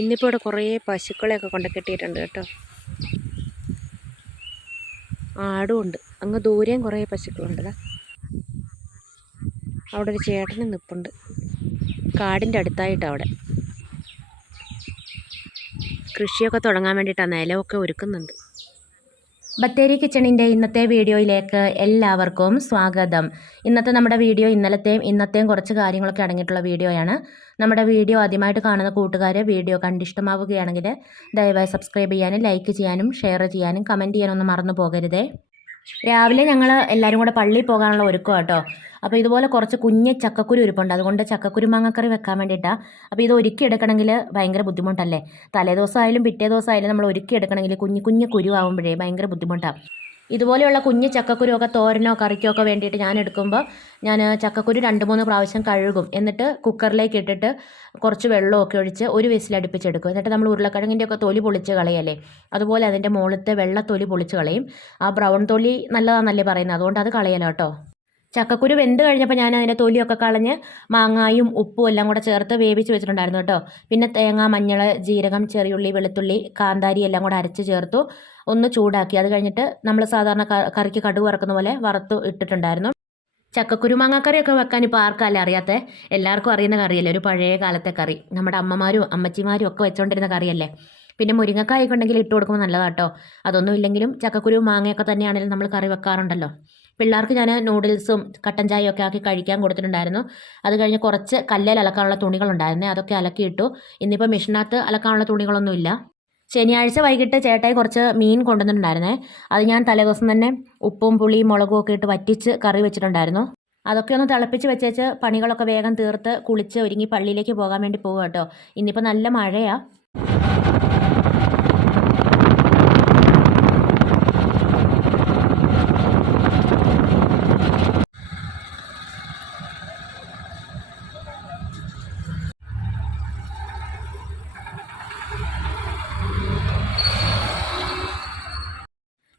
ഇന്നിപ്പോൾ ഇവിടെ കുറേ പശുക്കളെയൊക്കെ കൊണ്ട് കെട്ടിയിട്ടുണ്ട് കേട്ടോ. ആടും ഉണ്ട്. അങ്ങ് ദൂരെയും കുറേ പശുക്കളുണ്ട് അവിടെ ഒരു ചേട്ടനും നിൽപ്പുണ്ട് കാടിന്റെ അടുത്തായിട്ട് അവിടെ. കൃഷിയൊക്കെ തുടങ്ങാൻ വേണ്ടിയിട്ടാണ് നിലമൊക്കെ ഒരുക്കുന്നുണ്ട്. ബത്തേരി കിച്ചണിന്റെ ഇന്നത്തെ വീഡിയോയിലേക്ക് എല്ലാവർക്കും സ്വാഗതം. ഇന്നത്തെ നമ്മുടെ വീഡിയോ ഇന്നലത്തെയും ഇന്നത്തെയും കുറച്ച് കാര്യങ്ങളൊക്കെ അടങ്ങിയിട്ടുള്ള വീഡിയോയാണ്. നമ്മുടെ വീഡിയോ ആദ്യമായിട്ട് കാണുന്ന കൂട്ടുകാർ വീഡിയോ കണ്ടിഷ്ടമാവുകയാണെങ്കിൽ ദയവായി സബ്സ്ക്രൈബ് ചെയ്യാനും ലൈക്ക് ചെയ്യാനും ഷെയർ ചെയ്യാനും കമന്റ് ചെയ്യാനൊന്നും മറന്നു പോകരുതേ. രാവിലെ ഞങ്ങൾ എല്ലാവരും കൂടെ പള്ളിയിൽ പോകാനുള്ള ഒരുക്കം കേട്ടോ അപ്പോൾ ഇതുപോലെ കുറച്ച് കുഞ്ഞ് ചക്കക്കുരു ഇരിപ്പുണ്ട്. അതുകൊണ്ട് ചക്കക്കുരു മാങ്ങക്കറി വെക്കാൻ വേണ്ടിയിട്ടാണ് അപ്പോൾ ഇത് ഒരുക്കി എടുക്കണമെങ്കിൽ ഭയങ്കര ബുദ്ധിമുട്ടല്ലേ? തലേദിവസമായാലും പിറ്റേ ദിവസമായാലും നമ്മൾ ഒരുക്കി എടുക്കണമെങ്കിൽ കുഞ്ഞു കുഞ്ഞു കുരു ആകുമ്പോഴേ ഭയങ്കര ബുദ്ധിമുട്ടാണ് ഇതുപോലെയുള്ള കുഞ്ഞ് ചക്കക്കുരുവൊക്കെ തോരനോ കറിക്കോ ഒക്കെ വേണ്ടിയിട്ട് ഞാൻ എടുക്കുമ്പോൾ ഞാൻ ചക്കക്കുരു രണ്ട് മൂന്ന് പ്രാവശ്യം കഴുകും. എന്നിട്ട് കുക്കറിലേക്ക് ഇട്ടിട്ട് കുറച്ച് വെള്ളമൊക്കെ ഒഴിച്ച് ഒരു വിസിലടുപ്പിച്ചെടുക്കും എന്നിട്ട് നമ്മൾ ഉരുളക്കിഴങ്ങിന്റെ ഒക്കെ തൊലി പൊളിച്ച് കളയല്ലേ? അതുപോലെ അതിന്റെ മുകളിലത്തെ വെള്ള തൊലി പൊളിച്ച് കളയും. ആ ബ്രൗൺ തൊലി നല്ലതാണെന്നല്ലേ പറയുന്നത്? അതുകൊണ്ട് അത് കളയല്ലോ കേട്ടോ ചക്കക്കുരു വെന്ത് കഴിഞ്ഞപ്പോൾ ഞാൻ അതിന്റെ തൊലിയൊക്കെ കളഞ്ഞ് മാങ്ങായും ഉപ്പും എല്ലാം കൂടെ ചേർത്ത് വേവിച്ച് വെച്ചിട്ടുണ്ടായിരുന്നു കേട്ടോ. പിന്നെ തേങ്ങ മഞ്ഞൾ ജീരകം ചെറിയുള്ളി വെളുത്തുള്ളി കാന്താരി എല്ലാം കൂടെ അരച്ച് ചേർത്തു. ഒന്ന് ചൂടാക്കി. അത് കഴിഞ്ഞിട്ട് നമ്മൾ സാധാരണ കറിക്ക് കടുക് വറക്കുന്ന പോലെ വറുത്ത് ഇട്ടിട്ടുണ്ടായിരുന്നു. ചക്കക്കുരു മാങ്ങാക്കറിയൊക്കെ വെക്കാൻ ഇപ്പോൾ ആർക്കല്ല അറിയാത്ത? എല്ലാവർക്കും അറിയുന്ന കറിയല്ലേ? ഒരു പഴയ കാലത്തെ കറി. നമ്മുടെ അമ്മമാരും അമ്മച്ചിമാരും ഒക്കെ വെച്ചുകൊണ്ടിരുന്ന കറിയല്ലേ? പിന്നെ മുരിങ്ങക്കായൊക്കെ ഉണ്ടെങ്കിൽ ഇട്ട് കൊടുക്കുമ്പോൾ നല്ലതാട്ടോ അതൊന്നും ഇല്ലെങ്കിലും ചക്കക്കുരു മാങ്ങയൊക്കെ തന്നെയാണെങ്കിലും നമ്മൾ കറി വെക്കാറുണ്ടല്ലോ. പിള്ളേർക്ക് ഞാൻ നൂഡിൽസും കട്ടൻ ചായയും ഒക്കെ ആക്കി കഴിക്കാൻ കൊടുത്തിട്ടുണ്ടായിരുന്നു. അത് കഴിഞ്ഞ് കുറച്ച് കല്ലേൽ അലക്കാനുള്ള തുണികളുണ്ടായിരുന്നേ അതൊക്കെ അലക്കിയിട്ടു. ഇന്നിപ്പോൾ മെഷീനകത്ത് അലക്കാനുള്ള തുണികളൊന്നുമില്ല ശനിയാഴ്ച വൈകിട്ട് ചേട്ടായി കുറച്ച് മീൻ കൊണ്ടുവന്നിട്ടുണ്ടായിരുന്നേ. അത് ഞാൻ തലേദിവസം തന്നെ ഉപ്പും പുളിയും മുളകും ഒക്കെ ഇട്ട് വറ്റിച്ച് കറി വെച്ചിട്ടുണ്ടായിരുന്നു. അതൊക്കെ ഒന്ന് തിളപ്പിച്ച് വെച്ചേച്ച് പണികളൊക്കെ വേഗം തീർത്ത് കുളിച്ച് ഒരുങ്ങി പള്ളിയിലേക്ക് പോകാൻ വേണ്ടി പോകാം കേട്ടോ ഇന്നിപ്പോൾ നല്ല മഴയാണ്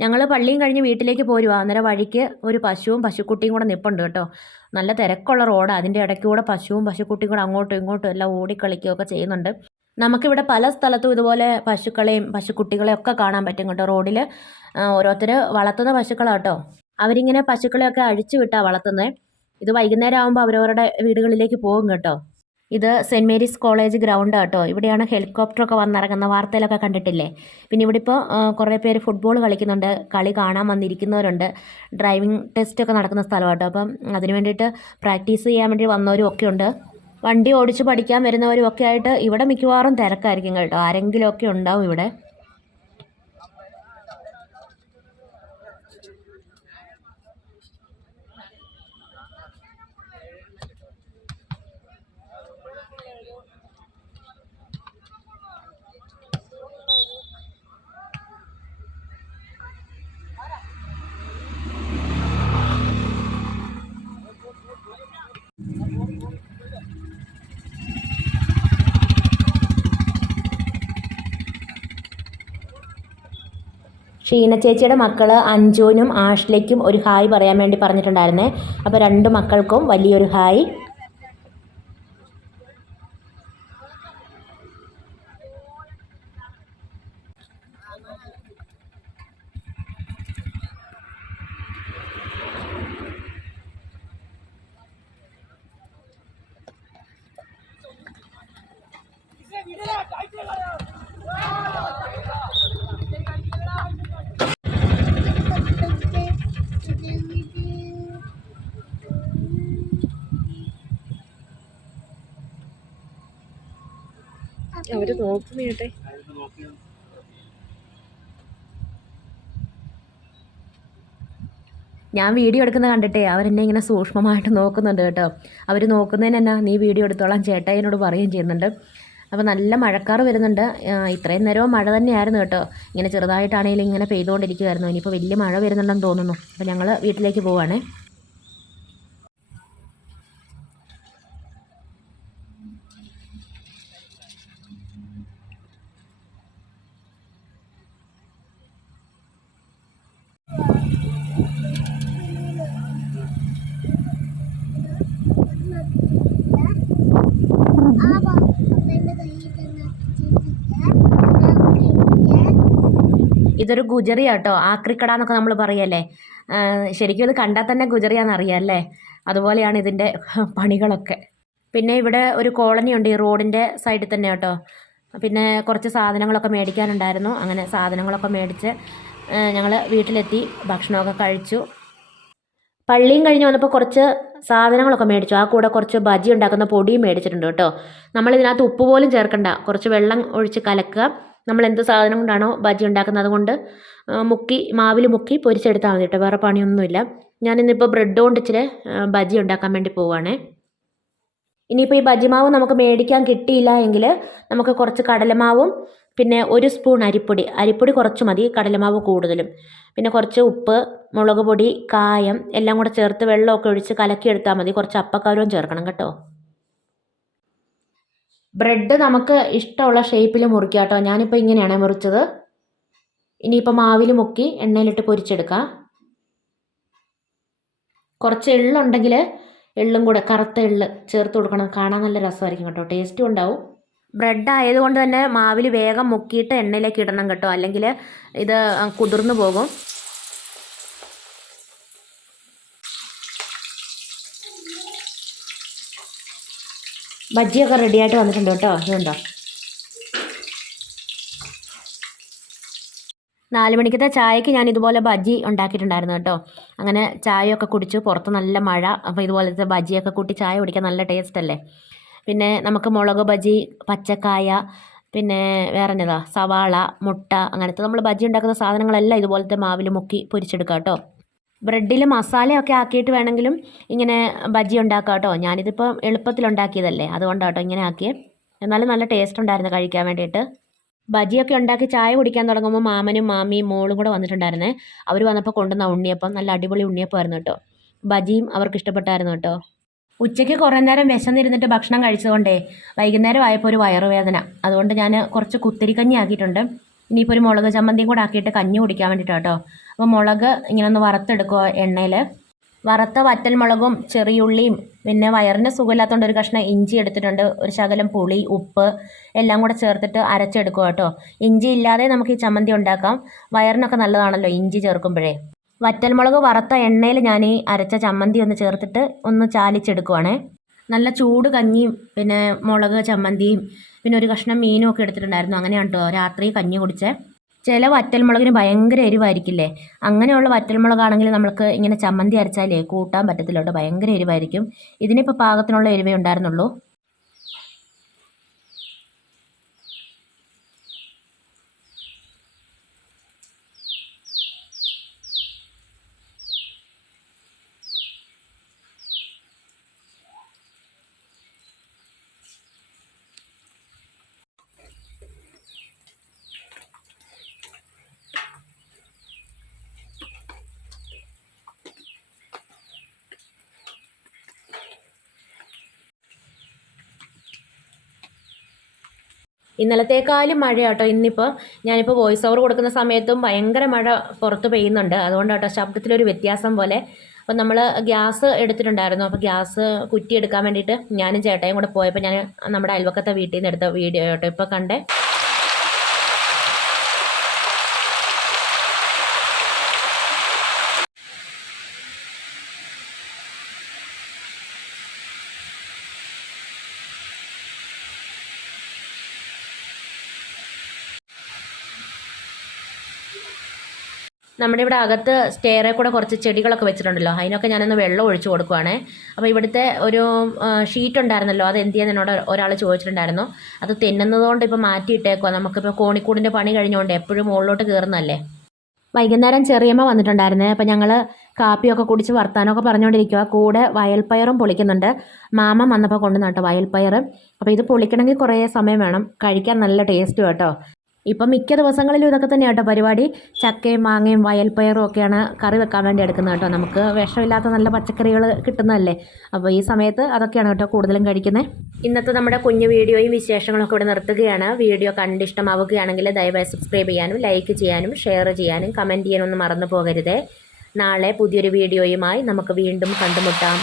ഞങ്ങൾ പള്ളിയും കഴിഞ്ഞ് വീട്ടിലേക്ക് പോരുക അന്നേരം വഴിക്ക് ഒരു പശുവും പശുക്കുട്ടിയും കൂടെ നിൽപ്പുണ്ട് കേട്ടോ. നല്ല തിരക്കുള്ള റോഡ്. അതിന്റെ ഇടയ്ക്ക് കൂടെ പശുവും പശുക്കുട്ടിയും കൂടെ അങ്ങോട്ടും ഇങ്ങോട്ടും എല്ലാം ഓടിക്കളിക്കുകയൊക്കെ ചെയ്യുന്നുണ്ട്. നമുക്കിവിടെ പല സ്ഥലത്തും ഇതുപോലെ പശുക്കളെയും പശുക്കുട്ടികളെയും ഒക്കെ കാണാൻ പറ്റും കേട്ടോ. റോഡിൽ ഓരോരുത്തർ വളർത്തുന്ന പശുക്കളാണ് കേട്ടോ. അവരിങ്ങനെ പശുക്കളെയൊക്കെ അഴിച്ചു വിട്ടാണ് വളർത്തുന്നത് ഇത് വൈകുന്നേരം ആകുമ്പോൾ അവരവരുടെ വീടുകളിലേക്ക് പോകും കേട്ടോ. ഇത് സെന്റ് മേരീസ് കോളേജ് ഗ്രൗണ്ട് കേട്ടോ ഇവിടെയാണ് ഹെലികോപ്റ്ററൊക്കെ വന്നിറങ്ങുന്ന വാർത്തയിലൊക്കെ കണ്ടിട്ടില്ലേ? പിന്നെ ഇവിടെ ഇപ്പോൾ കുറേ പേര് ഫുട്ബോൾ കളിക്കുന്നുണ്ട് കളി കാണാൻ വന്നിരിക്കുന്നവരുണ്ട് ഡ്രൈവിംഗ് ടെസ്റ്റ് ഒക്കെ നടക്കുന്ന സ്ഥലം കേട്ടോ അപ്പം അതിന് വേണ്ടിയിട്ട് പ്രാക്ടീസ് ചെയ്യാൻ വേണ്ടി വന്നവരും ഒക്കെ ഉണ്ട്. വണ്ടി ഓടിച്ച് പഠിക്കാൻ വരുന്നവരും ഒക്കെ ആയിട്ട് ഇവിടെ മിക്കവാറും തിരക്കായിരിക്കും കേട്ടോ. ആരെങ്കിലുമൊക്കെ ഉണ്ടാവും ഇവിടെ. ഷീന ചേച്ചിയുടെ മക്കൾ അഞ്ജുവിനും ആഷ്ലയ്ക്കും ഒരു ഹായ് പറയാൻ വേണ്ടി പറഞ്ഞിട്ടുണ്ടായിരുന്നേ. അപ്പോൾ രണ്ട് മക്കൾക്കും വലിയൊരു ഹായ്. അവർ നോക്കുന്നേട്ടെ ഞാൻ വീഡിയോ എടുക്കുന്ന കണ്ടിട്ടേ അവരെന്നെ ഇങ്ങനെ സൂക്ഷ്മമായിട്ട് നോക്കുന്നുണ്ട് കേട്ടോ. അവർ നോക്കുന്നതിന് എന്നാ നീ വീഡിയോ എടുത്തോളാം ചേട്ടാ എന്നോട് പറയുകയും ചെയ്യുന്നുണ്ട്. അപ്പോൾ നല്ല മഴക്കാറ് വരുന്നുണ്ട്. ഇത്രയും നേരവും മഴ തന്നെയായിരുന്നു കേട്ടോ. ഇങ്ങനെ ചെറുതായിട്ടാണെങ്കിലും ഇങ്ങനെ പെയ്തുകൊണ്ടിരിക്കുമായിരുന്നു ഇനിയിപ്പോൾ വലിയ മഴ വരുന്നുണ്ടെന്ന് തോന്നുന്നു. അപ്പോൾ ഞങ്ങൾ വീട്ടിലേക്ക് പോവാണേ. ഇതൊരു ഗുജറി കേട്ടോ ആക്രിക്കട എന്നൊക്കെ നമ്മൾ പറയല്ലേ? ശരിക്കും ഇത് കണ്ടാൽ തന്നെ ഗുജറിയാന്ന് അറിയാം അല്ലേ? അതുപോലെയാണ് ഇതിന്റെ പണികളൊക്കെ. പിന്നെ ഇവിടെ ഒരു കോളനി ഉണ്ട് ഈ റോഡിന്റെ സൈഡിൽ തന്നെ കേട്ടോ. പിന്നെ കുറച്ച് സാധനങ്ങളൊക്കെ മേടിക്കാനുണ്ടായിരുന്നു. അങ്ങനെ സാധനങ്ങളൊക്കെ മേടിച്ച് ഞങ്ങൾ വീട്ടിലെത്തി ഭക്ഷണമൊക്കെ കഴിച്ചു. പള്ളിയും കഴിഞ്ഞ് വന്നപ്പോൾ കുറച്ച് സാധനങ്ങളൊക്കെ മേടിച്ചു. ആ കൂടെ കുറച്ച് ബജി ഉണ്ടാക്കുന്ന പൊടിയും മേടിച്ചിട്ടുണ്ട് കേട്ടോ. നമ്മളിതിനകത്ത് ഉപ്പ് പോലും ചേർക്കണ്ട. കുറച്ച് വെള്ളം ഒഴിച്ച് കലക്കുക. നമ്മൾ എന്ത് സാധനം കൊണ്ടാണോ ബജി ഉണ്ടാക്കുന്നത് അതുകൊണ്ട് മുക്കി മാവിൽ മുക്കി പൊരിച്ചെടുത്താൽ മതി കേട്ടോ. വേറെ പണിയൊന്നുമില്ല. ഞാനിന്നിപ്പോൾ ബ്രെഡ് കൊണ്ട് ഇച്ചിരി ബജി ഉണ്ടാക്കാൻ വേണ്ടി പോവുകയാണേ ഇനിയിപ്പോൾ ഈ ബജി മാവ് നമുക്ക് മേടിക്കാൻ കിട്ടിയില്ല എങ്കിൽ നമുക്ക് കുറച്ച് കടലമാവും പിന്നെ ഒരു സ്പൂൺ അരിപ്പൊടി. അരിപ്പൊടി കുറച്ച് മതി കടലമാവ് കൂടുതലും. പിന്നെ കുറച്ച് ഉപ്പ് മുളക് പൊടി കായം എല്ലാം കൂടെ ചേർത്ത് വെള്ളമൊക്കെ ഒഴിച്ച് കലക്കിയെടുത്താൽ മതി. കുറച്ച് അപ്പക്കാരവും ചേർക്കണം കേട്ടോ. ബ്രെഡ് നമുക്ക് ഇഷ്ടമുള്ള ഷേപ്പിൽ മുറിക്കാം കേട്ടോ ഞാനിപ്പോൾ ഇങ്ങനെയാണ് മുറിച്ചത്. ഇനിയിപ്പോൾ മാവിൽ മുക്കി എണ്ണയിലിട്ട് പൊരിച്ചെടുക്കാം. കുറച്ച് എള്ളുണ്ടെങ്കിൽ എള്ളും കൂടെ കറുത്ത എള്ള് ചേർത്ത് കൊടുക്കണം. കാണാൻ നല്ല രസമായിരിക്കും കേട്ടോ. ടേസ്റ്റും ഉണ്ടാവും. ബ്രെഡ് ആയതുകൊണ്ട് തന്നെ മാവിൽ വേഗം മുക്കിയിട്ട് എണ്ണയിലേക്ക് ഇടണം കേട്ടോ. അല്ലെങ്കിൽ ഇത് കുതിർന്നു പോകും. ബജ്ജിയൊക്കെ റെഡിയായിട്ട് വന്നിട്ടുണ്ട് കേട്ടോ. ഇതുണ്ടോ നാല് മണിക്കത്തെ ചായക്ക് ഞാൻ ഇതുപോലെ ബജ്ജി ഉണ്ടാക്കിയിട്ടുണ്ടായിരുന്നു കേട്ടോ. അങ്ങനെ ചായയൊക്കെ കുടിച്ചു. പുറത്ത് നല്ല മഴ. അപ്പോൾ ഇതുപോലത്തെ ബജ്ജിയൊക്കെ കൂട്ടി ചായ കുടിക്കാൻ നല്ല ടേസ്റ്റ് അല്ലേ? പിന്നെ നമുക്ക് മുളക് ബജ്ജി പച്ചക്കായ പിന്നെ വേറെ എന്നതാ സവാള മുട്ട അങ്ങനത്തെ നമ്മൾ ബജ്ജി ഉണ്ടാക്കുന്ന സാധനങ്ങളെല്ലാം ഇതുപോലത്തെ മാവിൽ മുക്കി പൊരിച്ചെടുക്കാം കേട്ടോ. ബ്രെഡിൽ മസാലയൊക്കെ ആക്കിയിട്ട് വേണമെങ്കിലും ഇങ്ങനെ ബജ്ജി ഉണ്ടാക്കാം കേട്ടോ. ഞാനിതിപ്പോൾ എളുപ്പത്തിലുണ്ടാക്കിയതല്ലേ. അതുകൊണ്ടാണ് കേട്ടോ ഇങ്ങനെ ആക്കിയേ. എന്നാലും നല്ല ടേസ്റ്റ് ഉണ്ടായിരുന്നു കഴിക്കാൻ വേണ്ടിയിട്ട്. ബജിയൊക്കെ ഉണ്ടാക്കി ചായ കുടിക്കാൻ തുടങ്ങുമ്പോൾ മാമനും മാമിയും മോളും കൂടെ വന്നിട്ടുണ്ടായിരുന്നേ. അവർ വന്നപ്പോൾ കൊണ്ടുവന്ന ഉണ്ണിയപ്പം നല്ല അടിപൊളി ഉണ്ണിയപ്പമായിരുന്നു കേട്ടോ. ബജിയും അവർക്ക് ഇഷ്ടപ്പെട്ടായിരുന്നു കേട്ടോ. ഉച്ചയ്ക്ക് കുറേ നേരം വിശന്നിരുന്നിട്ട് ഭക്ഷണം കഴിച്ചതുകൊണ്ടേ വൈകുന്നേരം ആയപ്പോൾ ഒരു വയറുവേദന. അതുകൊണ്ട് ഞാൻ കുറച്ച് കുത്തിരിക്കഞ്ഞി ആക്കിയിട്ടുണ്ട്. ഇനിയിപ്പോൾ ഒരു മുളക് ചമ്മന്തിയും കൂടെ ആക്കിയിട്ട് കഞ്ഞി കുടിക്കാൻ വേണ്ടിയിട്ടാണ് കേട്ടോ അപ്പോൾ മുളക് ഇങ്ങനെ ഒന്ന് വറുത്തെടുക്കുക എണ്ണയിൽ വറുത്ത വറ്റൽ മുളകും ചെറിയുള്ളിയും പിന്നെ വയറിന് സുഖമില്ലാത്തതുകൊണ്ട് ഒരു കഷ്ണം ഇഞ്ചി എടുത്തിട്ടുണ്ട് ഒരു ശകലം പുളി ഉപ്പ് എല്ലാം കൂടെ ചേർത്തിട്ട് അരച്ചെടുക്കുക കേട്ടോ ഇഞ്ചി ഇല്ലാതെ നമുക്ക് ഈ ചമ്മന്തി ഉണ്ടാക്കാം. വയറിനൊക്കെ നല്ലതാണല്ലോ ഇഞ്ചി ചേർക്കുമ്പോഴേ. വറ്റൽമുളക് വറുത്ത എണ്ണയിൽ ഞാൻ ഈ അരച്ച ചമ്മന്തി ഒന്ന് ചേർത്തിട്ട് ഒന്ന് ചാലിച്ചെടുക്കുവാണേ. നല്ല ചൂട് കഞ്ഞിയും പിന്നെ മുളക് ചമ്മന്തിയും പിന്നെ ഒരു കഷ്ണം മീനും ഒക്കെ എടുത്തിട്ടുണ്ടായിരുന്നു. അങ്ങനെയാണ് കേട്ടോ രാത്രി കഞ്ഞി കുടിച്ചേ. ചില വറ്റൽമുളകിന് ഭയങ്കര എരിവായിരിക്കില്ലേ? അങ്ങനെയുള്ള വറ്റൽമുളകാണെങ്കിൽ നമ്മൾക്ക് ഇങ്ങനെ ചമ്മന്തി അരച്ചാലേ കൂട്ടാൻ പറ്റത്തില്ല കേട്ടോ ഭയങ്കര എരിവായിരിക്കും. ഇതിനിപ്പോൾ പാകത്തിനുള്ള എരിവേ ഉണ്ടായിരുന്നുള്ളൂ. ഇന്നലത്തേക്കാളും മഴയാട്ടോ. ഇന്നിപ്പോൾ ഞാനിപ്പോൾ വോയിസ് ഓവർ കൊടുക്കുന്ന സമയത്തും ഭയങ്കര മഴ പുറത്ത് പെയ്യുന്നുണ്ട്. അതുകൊണ്ട് കേട്ടോ ശബ്ദത്തിലൊരു വ്യത്യാസം പോലെ. അപ്പോൾ നമ്മൾ ഗ്യാസ് എടുത്തിട്ടുണ്ടായിരുന്നു. അപ്പോൾ ഗ്യാസ് കുറ്റി എടുക്കാൻ വേണ്ടിയിട്ട് ഞാനും ചേട്ടയും കൂടെ പോയപ്പോൾ ഞാൻ നമ്മുടെ അയൽവക്കത്തെ വീട്ടിൽ നിന്ന് എടുത്ത വീഡിയോ കേട്ടോ ഇപ്പോൾ കണ്ടേ. നമ്മുടെ ഇവിടെ അകത്ത് സ്റ്റെയറെ കൂടെ കുറച്ച് ചെടികളൊക്കെ വെച്ചിട്ടുണ്ടല്ലോ. അതിനൊക്കെ ഞാനൊന്ന് വെള്ളം ഒഴിച്ചു കൊടുക്കുവാണേ. അപ്പോൾ ഇവിടുത്തെ ഒരു ഷീറ്റ് ഉണ്ടായിരുന്നല്ലോ. അത് എന്ത് ചെയ്യാൻ എന്നോട് ഒരാൾ ചോദിച്ചിട്ടുണ്ടായിരുന്നു. അത് തിന്നുന്നതുകൊണ്ട് ഇപ്പോൾ മാറ്റിയിട്ടേക്കുക നമുക്കിപ്പോൾ കോണിക്കൂടിന്റെ പണി കഴിഞ്ഞുകൊണ്ട് എപ്പോഴും മുകളിലോട്ട് കയറുന്നതല്ലേ വൈകുന്നേരം ചെറിയമ്മ വന്നിട്ടുണ്ടായിരുന്നേ. അപ്പോൾ ഞങ്ങൾ കാപ്പിയൊക്കെ കുടിച്ച് വർത്താനമൊക്കെ പറഞ്ഞുകൊണ്ടിരിക്കുക കൂടെ വയൽപ്പയറും പൊളിക്കുന്നുണ്ട്. മാമ വന്നപ്പോൾ കൊണ്ടുവന്നു കേട്ടോ വയൽപ്പയർ അപ്പോൾ ഇത് പൊളിക്കണമെങ്കിൽ കുറേ സമയം വേണം. കഴിക്കാൻ നല്ല ടേസ്റ്റ് കേട്ടോ ഇപ്പം മിക്ക ദിവസങ്ങളിലും ഇതൊക്കെ തന്നെയാണ് കേട്ടോ പരിപാടി. ചക്കയും മാങ്ങയും വയൽപ്പയറും ഒക്കെയാണ് കറി വെക്കാൻ വേണ്ടി എടുക്കുന്നത് കേട്ടോ. നമുക്ക് വിഷമില്ലാത്ത നല്ല പച്ചക്കറികൾ കിട്ടുന്നതല്ലേ? അപ്പോൾ ഈ സമയത്ത് അതൊക്കെയാണ് കേട്ടോ കൂടുതലും കഴിക്കുന്നത്. ഇന്നത്തെ നമ്മുടെ കുഞ്ഞു വീഡിയോയും വിശേഷങ്ങളൊക്കെ ഇവിടെ നിർത്തുകയാണ്. വീഡിയോ കണ്ടിഷ്ടമാവുകയാണെങ്കിൽ ദയവായി സബ്സ്ക്രൈബ് ചെയ്യാനും ലൈക്ക് ചെയ്യാനും ഷെയർ ചെയ്യാനും കമന്റ് ചെയ്യാനൊന്നും മറന്നു പോകരുതേ. നാളെ പുതിയൊരു വീഡിയോയുമായി നമുക്ക് വീണ്ടും കണ്ടുമുട്ടാം.